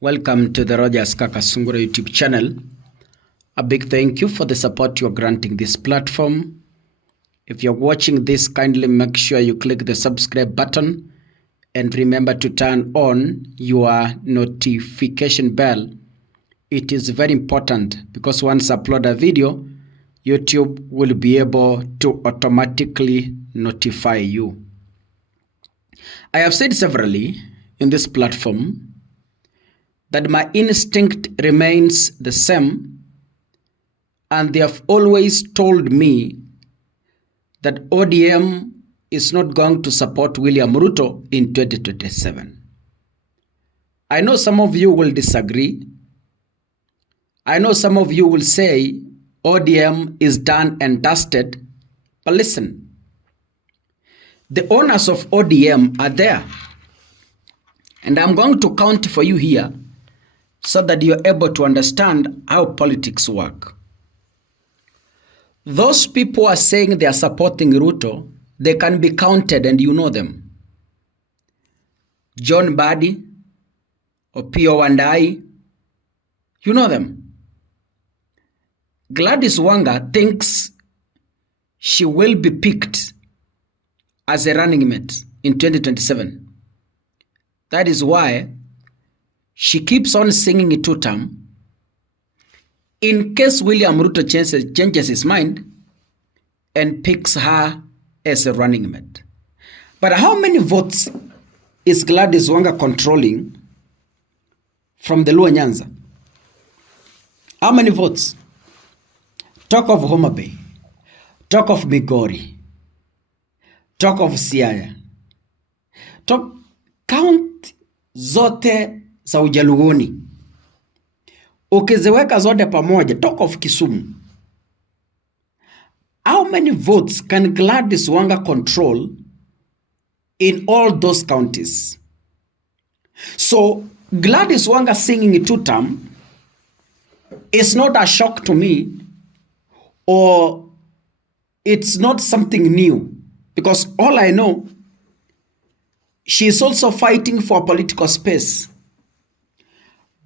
Welcome to the Rogers Kakasungura YouTube channel. A big thank you for the support you're granting this platform. If you're watching this, kindly make sure you click the subscribe button and remember to turn on your notification bell. It is very important because once I upload a video, YouTube will be able to automatically notify you. I have said severally in this platform that my instinct remains the same, and they have always told me that ODM is not going to support William Ruto in 2027. I know some of you will disagree. I know some of you will say ODM is done and dusted, but listen, the owners of ODM are there, and I'm going to count for you here so that you're able to understand how politics work. Those people are saying they are supporting Ruto, they can be counted and you know them. John Badi, Opiyo Wandayi, you know them. Gladys Wanga thinks she will be picked as a running mate in 2027. That is why she keeps on singing it two-term. In case William Ruto changes his mind and picks her as a running mate. But how many votes is Gladys Wanga controlling from the Luo Nyanza? How many votes? Talk of Homa Bay. Talk of Migori. Talk of Siaya. Count zote za Ujaluoni. Ukiziweka zote pamoja, talk of Kisumu. How many votes can Gladys Wanga control in all those counties? So Gladys Wanga singing it two-term is not a shock to me, or it's not something new, because all I know, she is also fighting for political space.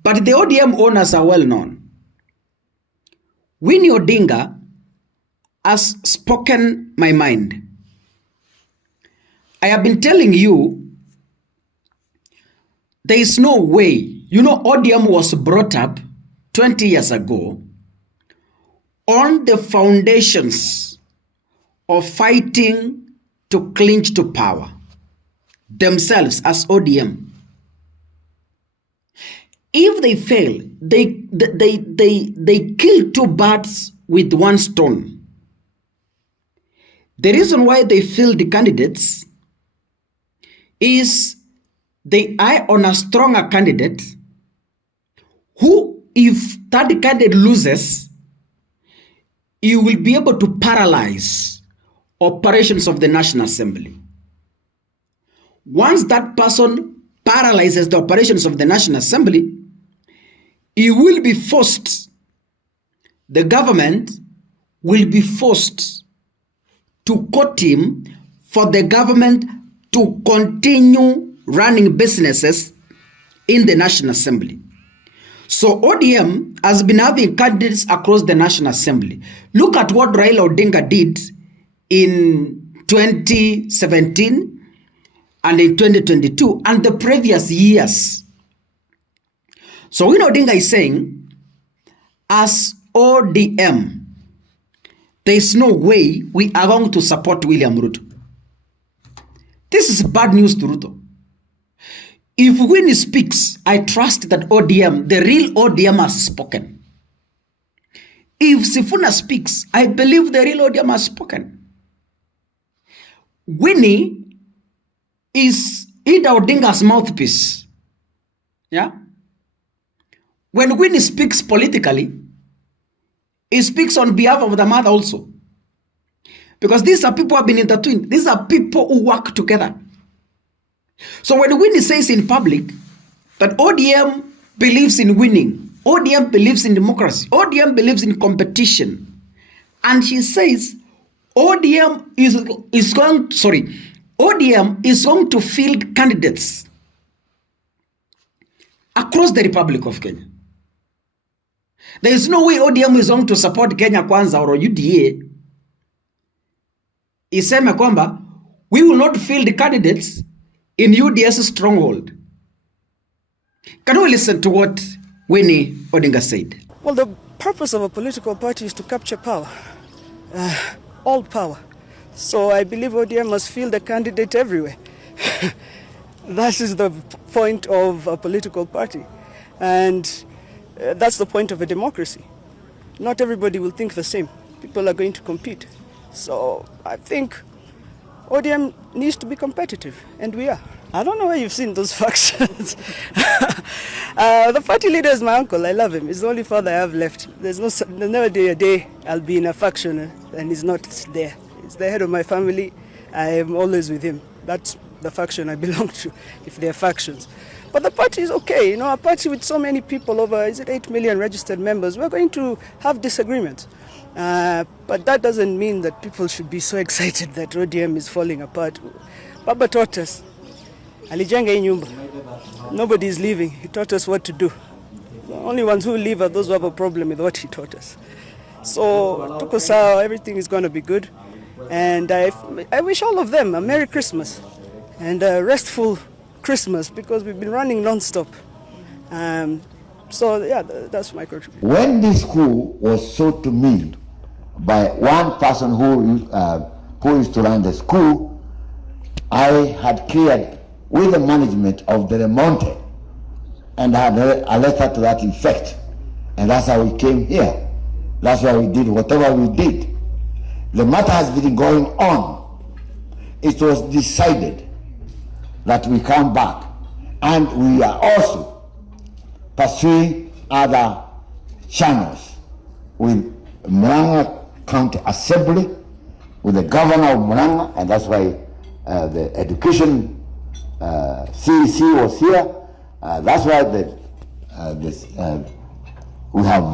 But the ODM owners are well known. Winnie Odinga has spoken my mind. I have been telling you, there is no way. You know, ODM was brought up 20 years ago on the foundations of fighting to clinch to power themselves as ODM. If they fail, they kill two birds with one stone. The reason why they fail the candidates is they eye on a stronger candidate who, if that candidate loses, he will be able to paralyze operations of the National Assembly. Once that person paralyzes the operations of the National Assembly, he will be forced, the government will be forced to quote him for the government to continue running businesses in the National Assembly. So ODM has been having candidates across the National Assembly. Look at what Raila Odinga did in 2017 and in 2022 and the previous years. So Winnie Odinga is saying, as ODM, there is no way we are going to support William Ruto. This is bad news to Ruto. If Winnie speaks, I trust that ODM, the real ODM, has spoken. If Sifuna speaks, I believe the real ODM has spoken. Winnie is Ida Odinga's mouthpiece. Yeah? When Winnie speaks politically, he speaks on behalf of the mother also. Because these are people who have been intertwined. These are people who work together. So when Winnie says in public that ODM believes in winning, ODM believes in democracy, ODM believes in competition, and she says ODM is going to field candidates across the Republic of Kenya. There is no way ODM is going to support Kenya Kwanza or UDA iseme kwamba we will not field candidates in UDA's stronghold. Can we listen to what Winnie Odinga said? Well, the purpose of a political party is to capture power, all power. So I believe ODM must field a candidate everywhere. That is the point of a political party. And that's the point of a democracy. Not everybody will think the same. People are going to compete. So I think ODM needs to be competitive, and we are. I don't know where you've seen those factions. The party leader is my uncle. I love him. He's the only father I have left. There's never a day I'll be in a faction and he's not there. He's the head of my family. I am always with him. That's the faction I belong to, if they're factions. But the party is okay. You know, a party with so many people, over, 8 million registered members, we're going to have disagreements. But that doesn't mean that people should be so excited that ODM is falling apart. Baba taught us. Alijenga hii nyumba. Nobody is leaving. He taught us what to do. The only ones who leave are those who have a problem with what he taught us. So, tuko sawa, everything is going to be good. And I wish all of them a Merry Christmas and a restful Christmas, because we've been running non-stop. So, yeah, that's my contribution. When this school was sold to me by one person who used to run the school, I had cleared with the management of the Monte, and I had a letter to that effect. And that's how we came here. That's why we did whatever we did. The matter has been going on. It was decided that we come back, and we are also pursuing other channels with Murang'a County Assembly, with the governor of Murang'a, and that's why the education CEC was here. That's why we have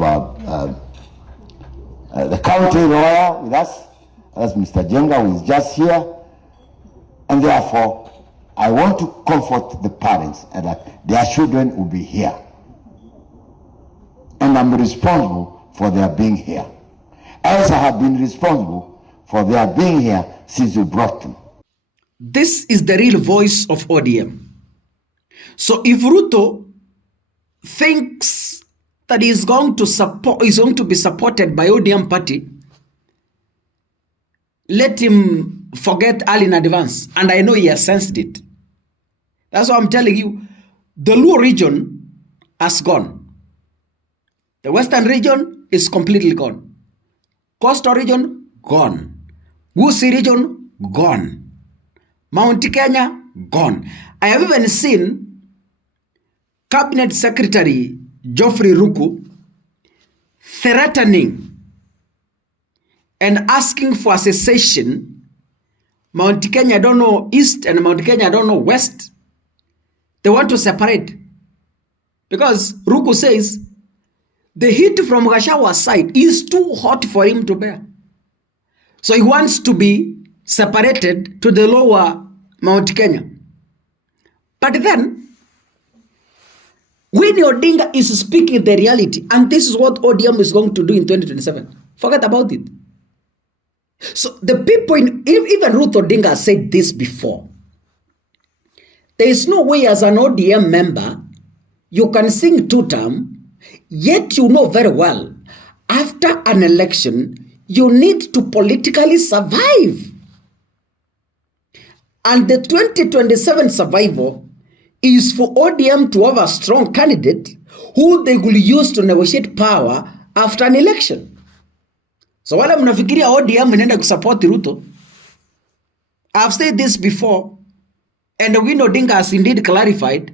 the county lawyer with us. That's Mr. Jenga, who is just here. And therefore, I want to comfort the parents and that their children will be here. And I'm responsible for their being here, as I have been responsible for their being here since we brought them. This is the real voice of ODM. So if Ruto thinks that he is going to be supported by ODM party, let him forget all in advance. And I know he has sensed it. That's why I'm telling you, the Luo region has gone. The Western region is completely gone. Coastal region, gone. Gusii region, gone. Mount Kenya, gone. I have even seen Cabinet Secretary Geoffrey Ruku threatening and asking for secession. Mount Kenya, I don't know East, and Mount Kenya, I don't know West. They want to separate. Because Ruku says the heat from Gachagwa's side is too hot for him to bear. So he wants to be separated to the lower Mount Kenya. But then, Winnie Odinga is speaking the reality, and this is what ODM is going to do in 2027. Forget about it. So the people, even Ruth Odinga said this before. There is no way as an ODM member, you can sing two-term, yet you know very well, after an election, you need to politically survive. And the 2027 survival is for ODM to have a strong candidate who they will use to negotiate power after an election. So wala mnafikiria ODM inaenda kusupport Ruto, I've said this before, and Winnie Odinga has indeed clarified,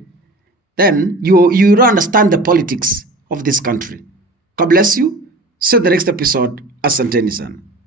then you don't understand the politics of this country. God bless you. See you in the next episode. Asanteni sana.